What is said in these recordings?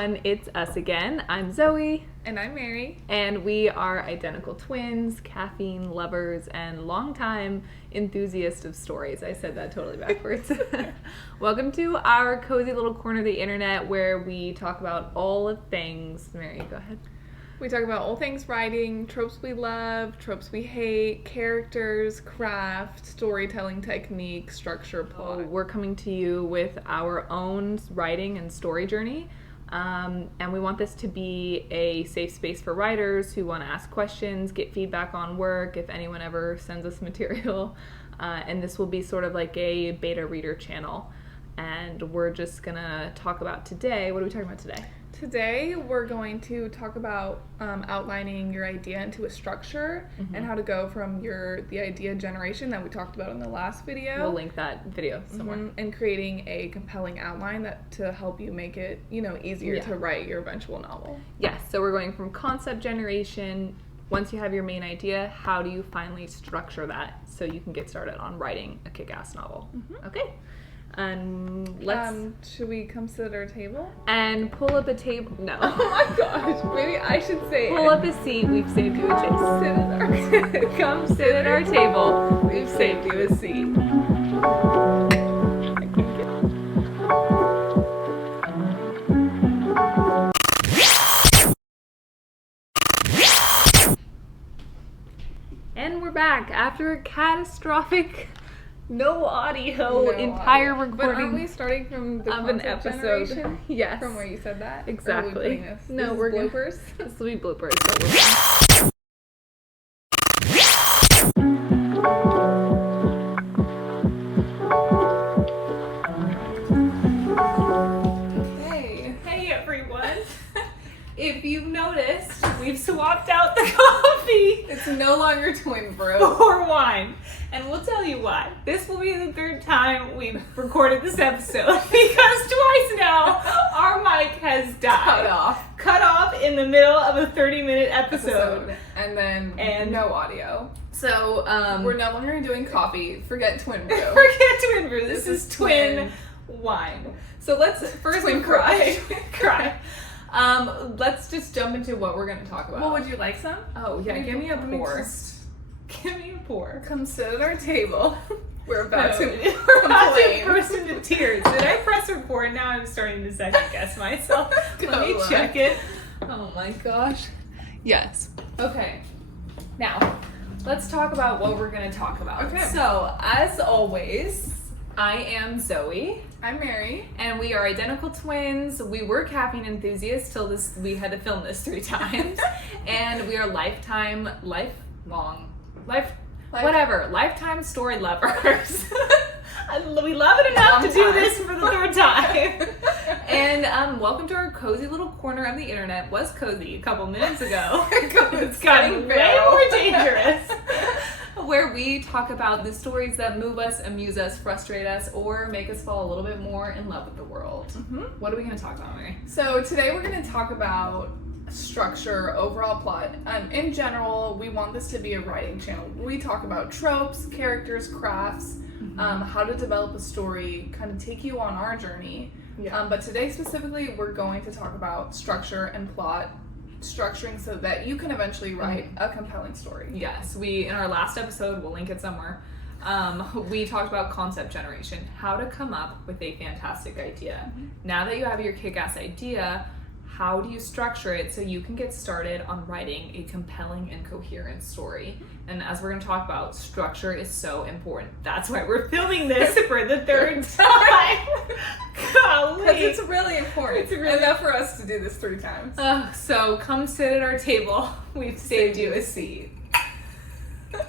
everyone, it's us again. I'm Zoe. And I'm Mary. And we are identical twins, caffeine lovers, and longtime enthusiasts of stories. I said that totally backwards. Welcome to our cozy little corner of the internet where we talk about all things. Mary, go ahead. We talk about all things writing, tropes we love, tropes we hate, characters, craft, storytelling technique, structure, plot. We're coming to you with our own writing and story journey. And we want this to be a safe space for writers who want to ask questions, get feedback on work, if anyone ever sends us material. And this will be sort of like a beta reader channel. And we're just going to talk about today. What are we talking about today? Today, we're going to talk about outlining your idea into a structure and how to go from the idea generation that we talked about in the last video. We'll link that video somewhere. And creating a compelling outline to help you make it, easier to write your eventual novel. Yes, so we're going from concept generation. Once you have your main idea, how do you finally structure that so you can get started on writing a kick-ass novel? Okay. And should we come sit at our table? And pull up a table. No. Oh my gosh, maybe I should say pull up a seat. We've saved you a seat. Come sit at our table. We've saved you a seat. And we're back after a catastrophic no audio recording. But aren't we starting from the of an episode? Generation? Yes. From where you said that? Exactly. No, we're bloopers. This will be bloopers. But we're back. Hey everyone. If you've noticed, we've swapped out the coffee. It's no longer Twin Brew. For wine. And we'll tell you why. This will be the third time we've recorded this episode because twice now our mic has died. Cut off in the middle of a 30-minute episode. And then no audio. So, we're no longer doing coffee. Forget Twin Brew. Forget Twin Brew. This is twin wine. So let's first cry. Let's just jump into what we're going to talk about. Well, would you like some? Oh, yeah, give me a pour. Give me a pour. Come sit at our table. We're about to burst into tears. Did I press record? Now I'm starting to second guess myself. Let me check it. Oh my gosh. Yes. Okay. Now, let's talk about what we're going to talk about. Okay. So, as always, I am Zoe. I'm Mary. And we are identical twins. We were caffeine enthusiasts till we had to film this 3 times. And we are lifetime story lovers. We love it enough to do this for the 3rd time. And welcome to our cozy little corner of the internet. Was cozy a couple minutes ago. It's gotten way more dangerous. Where we talk about the stories that move us, amuse us, frustrate us, or make us fall a little bit more in love with the world. What are we going to talk about, Mary? So today we're going to talk about structure, overall plot. In general, we want this to be a writing channel. We talk about tropes, characters, crafts, how to develop a story, kind of take you on our journey. Yeah. But today specifically, we're going to talk about structure and plot, structuring so that you can eventually write a compelling story. Yes, in our last episode, we'll link it somewhere, we talked about concept generation, how to come up with a fantastic idea. Now that you have your kick-ass idea, how do you structure it so you can get started on writing a compelling and coherent story? And as we're going to talk about, structure is so important. That's why we're filming this for the 3rd time. Golly. Because it's really important. It's really enough for us to do this 3 times. So come sit at our table. We've saved you a seat. I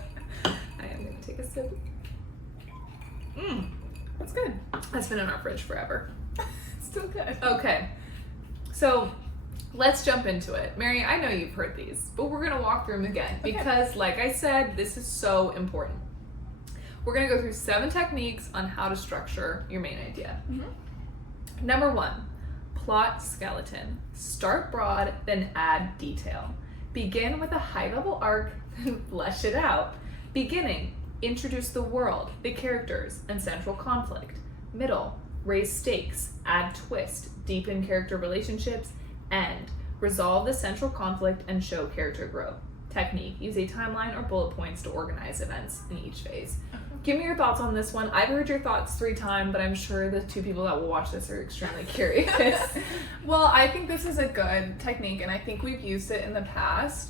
am going to take a sip. That's good. That's been in our fridge forever. It's still good. Okay. So let's jump into it. Mary, I know you've heard these, but we're going to walk through them again because, like I said, this is so important. We're going to go through 7 techniques on how to structure your main idea. Number 1, plot skeleton. Start broad, then add detail. Begin with a high-level arc, then flesh it out. Beginning, introduce the world, the characters, and central conflict. Middle, raise stakes, add twist, deepen character relationships, End. Resolve the central conflict and show character growth. Technique. Use a timeline or bullet points to organize events in each phase. Give me your thoughts on this one. I've heard your thoughts 3 times, but I'm sure the 2 people that will watch this are extremely curious. Well, I think this is a good technique, and I think we've used it in the past.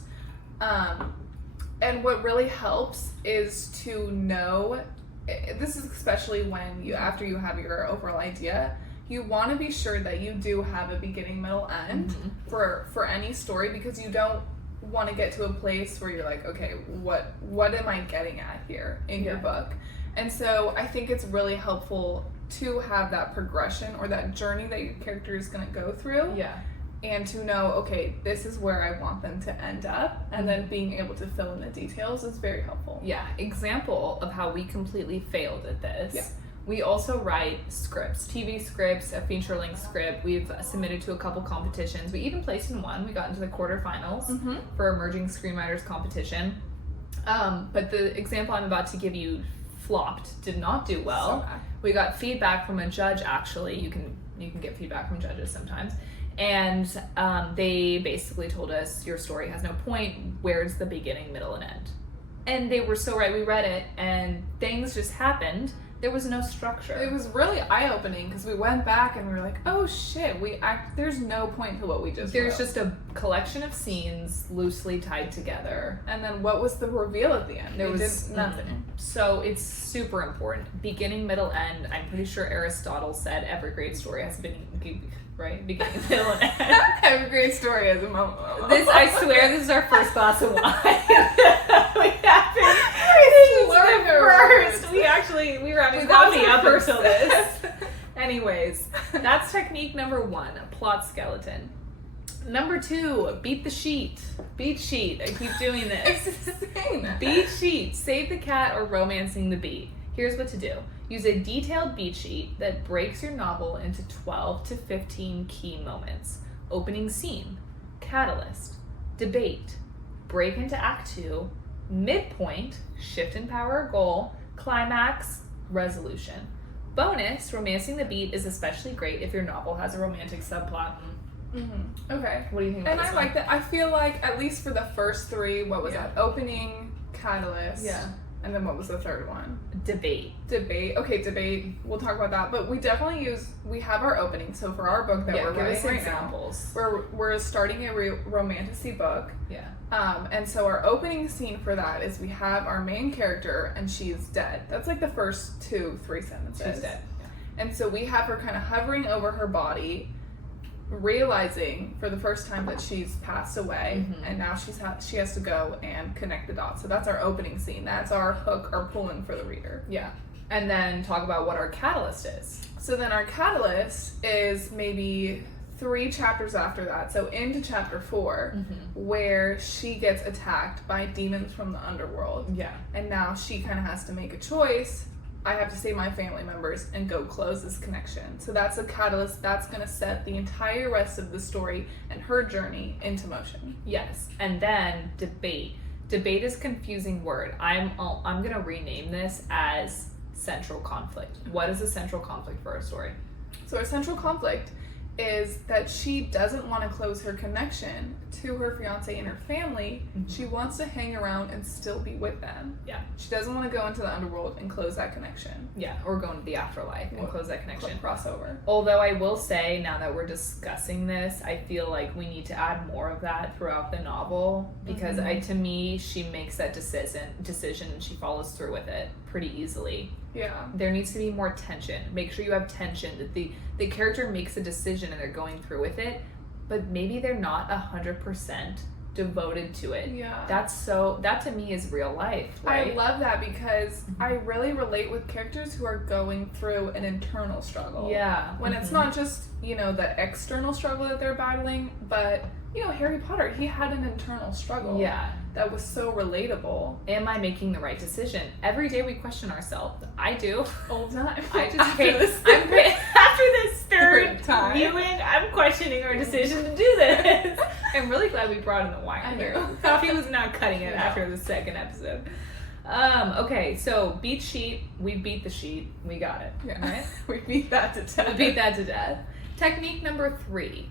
And what really helps is to know, this is especially when after you have your overall idea, you want to be sure that you do have a beginning, middle, end for any story, because you don't want to get to a place where you're like, okay, what am I getting at here in your book? And so I think it's really helpful to have that progression or that journey that your character is going to go through. Yeah. And to know, okay, this is where I want them to end up, and then being able to fill in the details is very helpful. Yeah. Example of how we completely failed at this. Yeah. We also write scripts, TV scripts, a feature-length script. We've submitted to a couple competitions. We even placed in one. We got into the quarterfinals for Emerging Screenwriters competition. But the example I'm about to give you flopped, did not do well. We got feedback from a judge, actually. You can get feedback from judges sometimes. And they basically told us, your story has no point. Where's the beginning, middle, and end? And they were so right. We read it, and things just happened. There was no structure. It was really eye-opening because we went back and we were like, oh shit, there's no point to what we just There's wrote. just a collection of scenes loosely tied together. And then what was the reveal at the end? There was did nothing. So it's super important. Beginning, middle, end. I'm pretty sure Aristotle said every great story has a beginning, right? Beginning, middle, and end. Every great story has a moment. I swear this is our first glass of wine. We were having coffee up until this. Anyways, that's technique number 1, plot skeleton. Number 2, beat the sheet. Beat sheet. I keep doing this. It's insane. Beat sheet. Save the cat or romancing the beat. Here's what to do. Use a detailed beat sheet that breaks your novel into 12 to 15 key moments. Opening scene, catalyst, debate, break into act 2, midpoint, shift in power or goal, climax, resolution. Bonus, romancing the beat is especially great if your novel has a romantic subplot. Okay. What do you think about And this I one? like that. I feel like, at least for the first 3, what was that? Opening, catalyst. Yeah. And then what was the third one? Debate. Debate. Okay, debate. We'll talk about that. But we definitely we have our opening. So for our book that we're writing right examples. now, we're starting a romantasy book. Yeah. And so our opening scene for that is we have our main character and she's dead. That's like the first 2-3 sentences. She's dead. Yeah. And so we have her kind of hovering over her body, realizing for the first time that she's passed away, and now she has to go and connect the dots. So that's our opening scene. That's our hook or pulling for the reader. Yeah. And then talk about what our catalyst is. So then our catalyst is maybe 3 chapters after that. So into chapter 4, where she gets attacked by demons from the underworld. Yeah. And now she kind of has to make a choice. I have to save my family members and go close this connection. So that's a catalyst that's going to set the entire rest of the story and her journey into motion. Yes. And then debate. Debate is a confusing word. I'm going to rename this as central conflict. What is a central conflict for our story? So our central conflict is that she doesn't want to close her connection to her fiance and her family. She wants to hang around and still be with them. Yeah. She doesn't want to go into the underworld and close that connection. Yeah, or go into the afterlife and close that connection. Crossover. Although I will say, now that we're discussing this, I feel like we need to add more of that throughout the novel, because to me, she makes that decision and she follows through with it pretty easily. Yeah. There needs to be more tension. Make sure you have tension, that the character makes a decision and they're going through with it, but maybe they're not 100% devoted to it. Yeah. That to me is real life, right? I love that because I really relate with characters who are going through an internal struggle. Yeah. When it's not just, the external struggle that they're battling, but, Harry Potter, he had an internal struggle. Yeah. That was so relatable. Am I making the right decision? Every day we question ourselves. I do. All the time. I just after this third time viewing, I'm questioning our decision to do this. I'm really glad we brought in the wine here. Coffee was not cutting it after the second episode. Okay, so beat sheet. We beat the sheet. We got it. Yeah. Right? We beat that to death. We beat that to death. Technique number 3.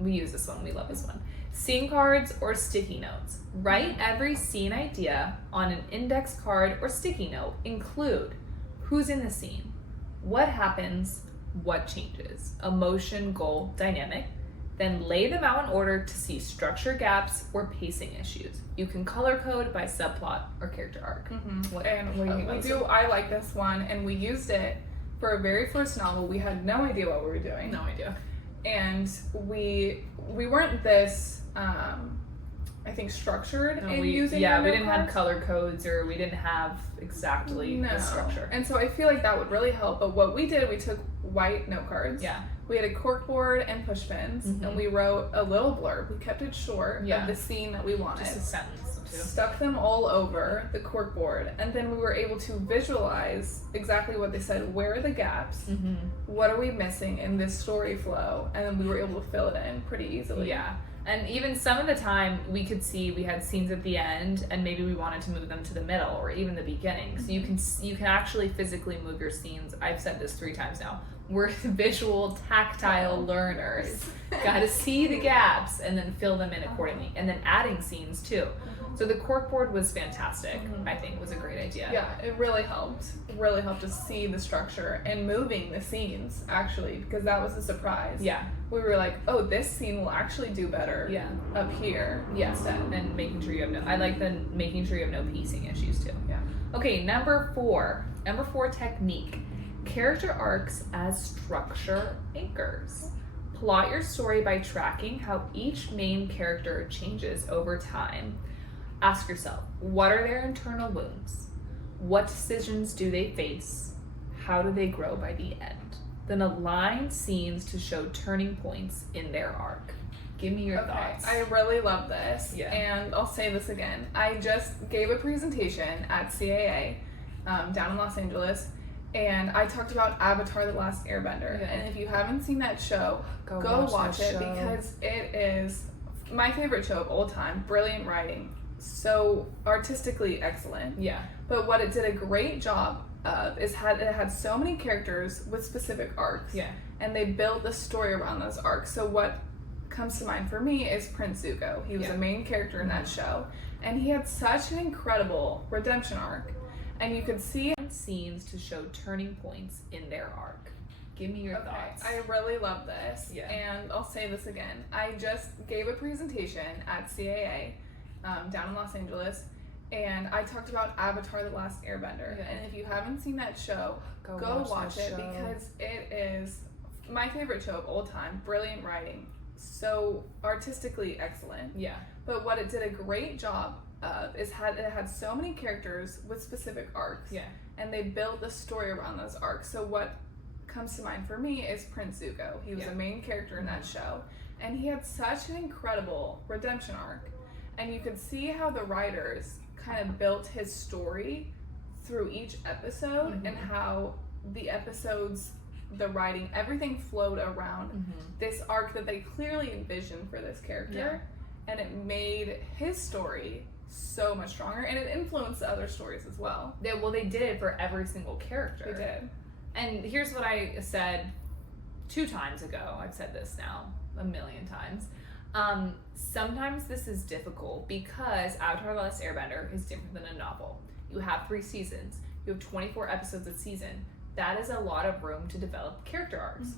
We use this one. We love this one. Scene cards or sticky notes. Write every scene idea on an index card or sticky note. Include who's in the scene, what happens, what changes, emotion, goal, dynamic. Then lay them out in order to see structure gaps or pacing issues. You can color code by subplot or character arc. What do you think about this one? I like this one, and we used it for our very first novel. We had no idea what we were doing. No idea. And we weren't this I think structured in using our we note didn't cards. have color codes, or we didn't have exactly the structure. And so I feel like that would really help. But what we did, we took white note cards. Yeah. We had a cork board and push pins, and we wrote a little blurb. We kept it short of the scene that we wanted. Just a sentence or two. Stuck them all over the cork board, and then we were able to visualize exactly what they said. Where are the gaps? What are we missing in this story flow? And then we were able to fill it in pretty easily. Yeah. And even some of the time we could see we had scenes at the end, and maybe we wanted to move them to the middle or even the beginning. So you can actually physically move your scenes. I've said this 3 times now. We're visual, tactile learners. Got to see the gaps and then fill them in accordingly, and then adding scenes too. So the corkboard was fantastic. I think was a great idea. Yeah, it really helped. It really helped us see the structure and moving the scenes actually, because that was a surprise. Yeah. We were like, oh, this scene will actually do better. Yeah. Up here. Yeah. Instead. And making sure you have I like the making sure you have no pacing issues too. Yeah. Okay, number 4 technique. Character arcs as structure anchors. Plot your story by tracking how each main character changes over time. Ask yourself, what are their internal wounds? What decisions do they face? How do they grow by the end? Then align scenes to show turning points in their arc. Give me your thoughts. I really love this. Yeah. And I'll say this again. I just gave a presentation at CAA down in Los Angeles, and I talked about Avatar: The Last Airbender. Yeah. And if you haven't seen that show, go watch it because it is my favorite show of all time. Brilliant writing. So artistically excellent. Yeah. But what it did a great job of is it had so many characters with specific arcs. Yeah. And they built the story around those arcs. So what comes to mind for me is Prince Zuko. He was the main character in that show, and he had such an incredible redemption arc, and you could see scenes to show turning points in their arc. Give me your thoughts. I really love this. Yeah. And I'll say this again. I just gave a presentation at CAA down in Los Angeles, and I talked about Avatar: The Last Airbender. Yeah. And if you haven't seen that show, go watch it because it is my favorite show of all time. Brilliant writing. So artistically excellent. Yeah. But what it did a great job of is it had so many characters with specific arcs. Yeah. And they built the story around those arcs. So what comes to mind for me is Prince Zuko. He was the main character in that show, and he had such an incredible redemption arc. And you could see how the writers kind of built his story through each episode, and how the episodes, the writing, everything flowed around this arc that they clearly envisioned for this character. And it made his story so much stronger, and it influenced the other stories as well. They did it for every single character. They did. And here's what I said 2 times ago. I've said this now a million times. Sometimes this is difficult because Avatar: The Last Airbender is different than a novel. You have 3 seasons. You have 24 episodes a season. That is a lot of room to develop character arcs.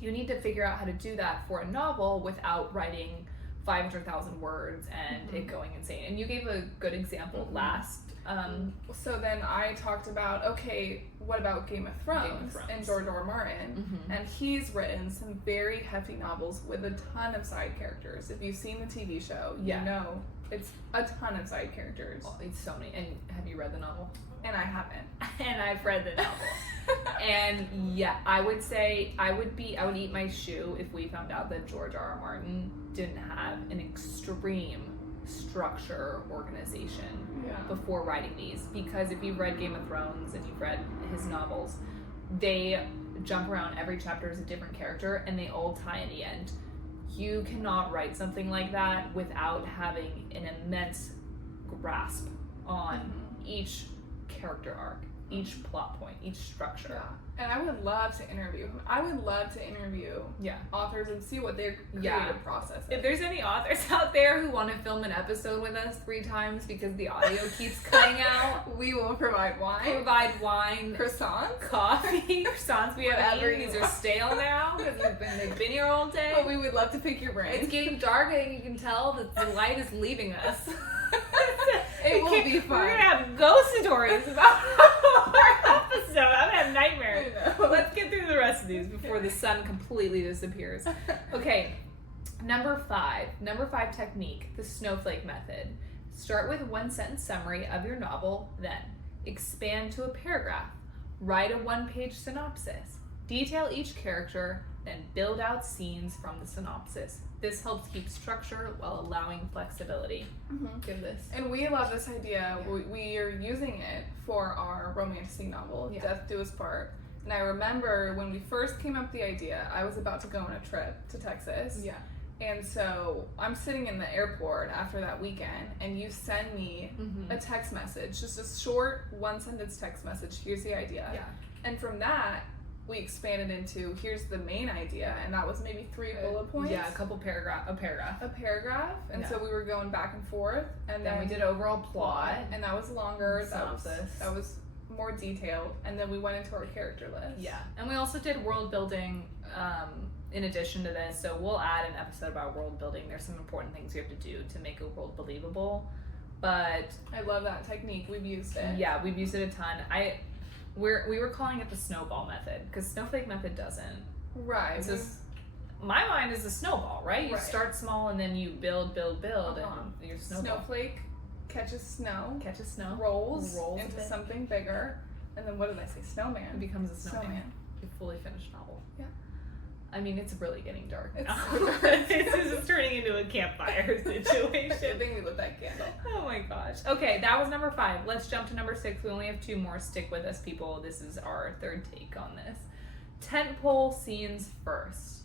You need to figure out how to do that for a novel without writing 500,000 words and it going insane. And you gave a good example last. So then I talked about, okay, what about Game of Thrones and George R. R. Martin? And he's written some very hefty novels with a ton of side characters. If you've seen the TV show, you know it's a ton of side characters. Oh, it's so many. And have you read the novel? And I haven't. And I've read the novel. And yeah, I would say I would eat my shoe if we found out that George R. R. Martin didn't have an extreme structure organization before writing these, because if you've read Game of Thrones and you've read his novels, they jump around. Every chapter is a different character and they all tie in the end. You cannot write something like that without having an immense grasp on each character arc each plot point, each structure. Yeah. And I would love to interview him. I would love to interview authors and see what their creative process is. If there's any authors out there who want to film an episode with us 3 times because the audio keeps cutting out, we will provide wine. Croissants. Coffee. Croissants we have eaten. These are stale now because they've been here all day. But we would love to pick your brain. It's getting dark and you can tell that the light is leaving us. It will be fun. We're gonna have ghost stories about our episode. I'm gonna have nightmares. Let's get through the rest of these before the sun completely disappears. Okay, number 5 technique, the snowflake method. Start with 1-sentence summary of your novel, then expand to a paragraph. Write a 1-page synopsis. Detail each character, then build out scenes from the synopsis. This helps keep structure while allowing flexibility. Give this. And we love this idea. We are using it for our romantic novel, Death Do Us Part. And I remember when we first came up with the idea, I was about to go on a trip to Texas. Yeah. And so I'm sitting in the airport after that weekend, and you send me a text message, just a short 1-sentence text message. Here's the idea. Yeah. And from that, we expanded into here's the main idea, and that was maybe 3 bullet points. Yeah, a paragraph. And so we were going back and forth, and then we did overall plot, and that was longer. Synopsis. That was more detailed, and then we went into our character list. Yeah, and we also did world building in addition to this, so we'll add an episode about world building. There's some important things we have to do to make a world believable, but I love that technique. We've used it. Yeah, we've used it a ton. We were calling it the snowball method because snowflake method doesn't. Right. It's just, my mind is a snowball, right? You start small and then you build, and your snowflake catches snow, rolls into something bigger, and then what did I say? Snowman. It becomes a snowman. A fully finished novel. Yeah. I mean, it's really getting dark now. This is turning into a campfire situation. I think we lit that candle. Oh my gosh. Okay, that was number 5. Let's jump to number 6. We only have 2 more. Stick with us, people. This is our 3rd take on this. Tentpole scenes first.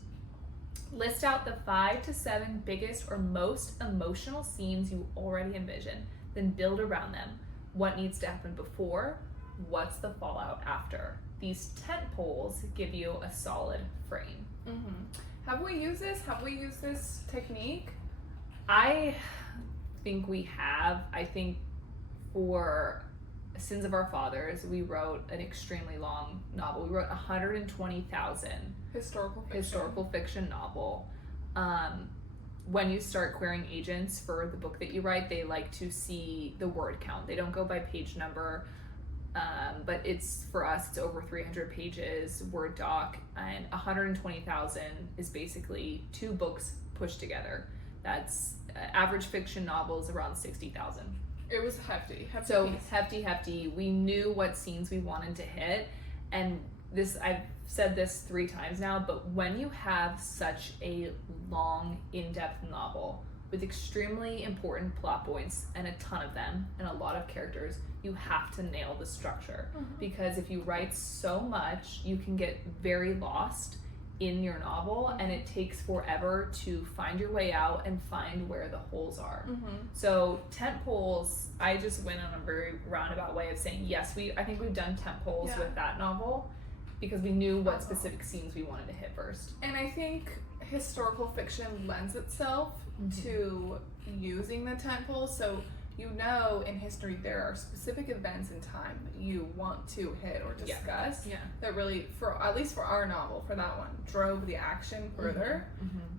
List out the 5 to 7 biggest or most emotional scenes you already envision. Then build around them. What needs to happen before? What's the fallout after? These tentpoles give you a solid frame. Have we used this? Have we used this technique? I think we have. I think for Sins of Our Fathers, we wrote an extremely long novel. We wrote 120,000 historical fiction novel. When you start querying agents for the book that you write, they like to see the word count. They don't go by page number. But it's, for us, it's over 300 pages, Word doc, and 120,000 is basically 2 books pushed together. That's average fiction novels around 60,000. It was hefty. So hefty. We knew what scenes we wanted to hit, and this, I've said this 3 times now, but when you have such a long, in-depth novel with extremely important plot points and a ton of them and a lot of characters, you have to nail the structure. Because if you write so much, you can get very lost in your novel, and it takes forever to find your way out and find where the holes are. So tentpoles, I just went on a very roundabout way of saying yes, I think we've done tentpoles with that novel because we knew what specific scenes we wanted to hit first. And I think historical fiction lends itself to using the tentpoles. So you know, in history there are specific events in time that you want to hit or discuss that really, for at least for our novel, for that one, drove the action further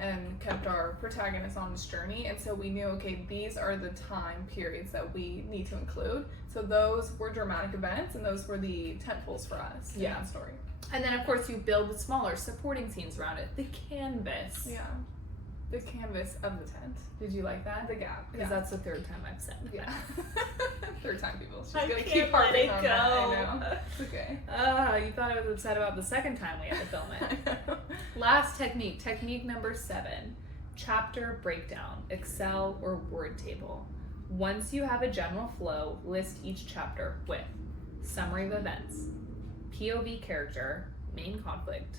and kept our protagonist on his journey. And so we knew, okay, these are the time periods that we need to include. So those were dramatic events, and those were the tentpoles for us in that story. And then, of course, you build with smaller supporting scenes around it. The canvas. Yeah. The canvas of the tent. Did you like that? The gap. Because that's the 3rd time I've said that. Yeah. 3rd time, people. She's I gonna can't keep let harping it on go. that. I know. It's okay. You thought I was upset about the 2nd time we had to film it. Last technique. Technique number 7. Chapter breakdown. Excel or word table. Once you have a general flow, list each chapter with summary of events, POV character, main conflict,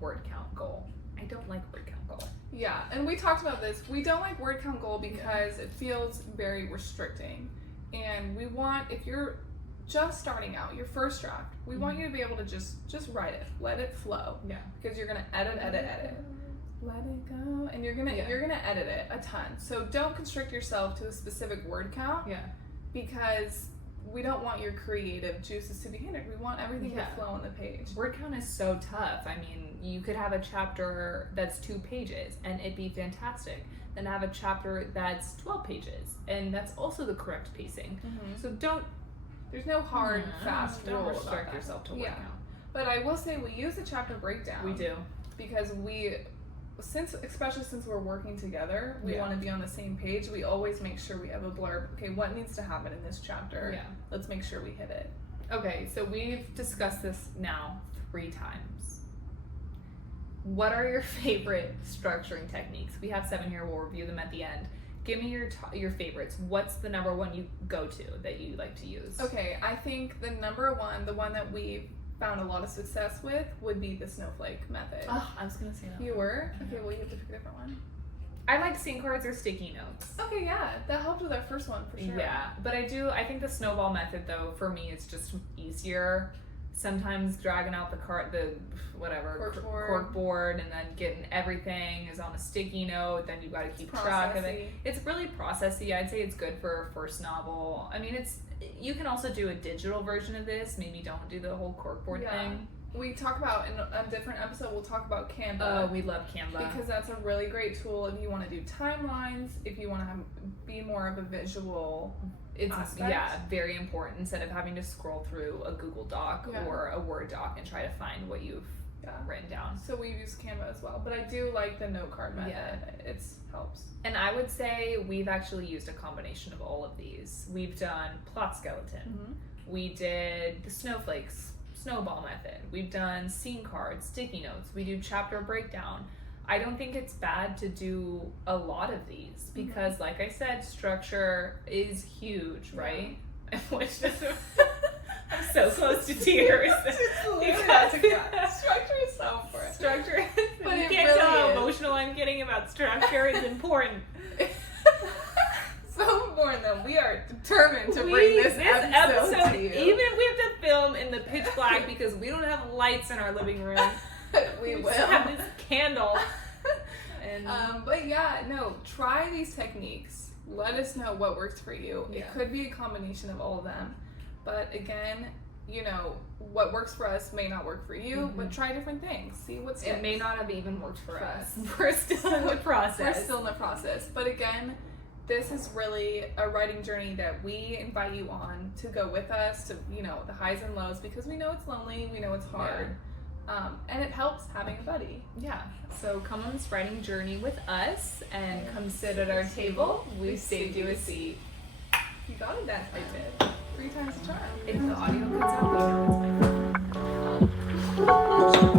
word count goal. I don't like word count goal. Yeah, and we talked about this. We don't like word count goal because it feels very restricting. And we want, if you're just starting out, your first draft, we want you to be able to just write it, let it flow. Yeah. Because you're gonna edit, let it go, and you're gonna edit it a ton. So don't constrict yourself to a specific word count. Yeah. Because we don't want your creative juices to be hindered. We want everything to flow on the page. Word count is so tough. I mean, you could have a chapter that's 2 pages and it'd be fantastic. Then have a chapter that's 12 pages and that's also the correct pacing. So there's no hard, fast don't rule about restrict that. yourself to word count. But I will say we use a chapter breakdown. We do. Because especially since we're working together, we want to be on the same page. We always make sure we have a blurb. Okay, what needs to happen in this chapter? Yeah. Let's make sure we hit it. Okay, so we've discussed this now 3 times. What are your favorite structuring techniques? We have 7 here. We'll review them at the end. Give me your favorites. What's the number one you go to that you like to use? Okay, I think the number one, the one that we've found a lot of success with, would be the snowflake method. Oh, I was gonna say that. You were? Okay, well you have to pick a different one. I like scene cards or sticky notes. Okay, yeah, that helped with our first one for sure. Yeah, but I think the snowball method though, for me, it's just easier. Sometimes dragging out the cork board and then getting everything is on a sticky note, then you gotta keep track of it. It's really processy. I'd say it's good for a first novel. I mean, you can also do a digital version of this. Maybe don't do the whole corkboard thing. We talk about, in a different episode, we'll talk about Canva. Oh, we love Canva. Because that's a really great tool if you want to do timelines, if you want to be more of a visual aspect. Very important. Instead of having to scroll through a Google Doc or a Word doc and try to find what you've written down. So we use Canva as well. But I do like the note card method. Yeah. It helps. And I would say we've actually used a combination of all of these. We've done plot skeleton. We did the snowball method. We've done scene cards, sticky notes. We do chapter breakdown. I don't think it's bad to do a lot of these because, like I said, structure is huge, right? Which I'm so close to tears. Structure is so important. Structure, but you can't tell how emotional I'm getting about structure. It's important. So important that we are determined to bring this episode to you. Even if we have to film in the pitch black because we don't have lights in our living room, we will just have this candle. And but try these techniques. Let us know what works for you. It could be a combination of all of them, but again, what works for us may not work for you. But try different things. See what sticks. It may not have even worked for us. We're still in the process. But again, this is really a writing journey that we invite you on to go with us to, the highs and lows, because we know it's lonely, we know it's hard, and it helps having a buddy. Yeah. So come on this writing journey with us and come sit at our table. We've saved you a seat. You got it that time. 3 times the charm. If the audio cuts out, we know it's my phone.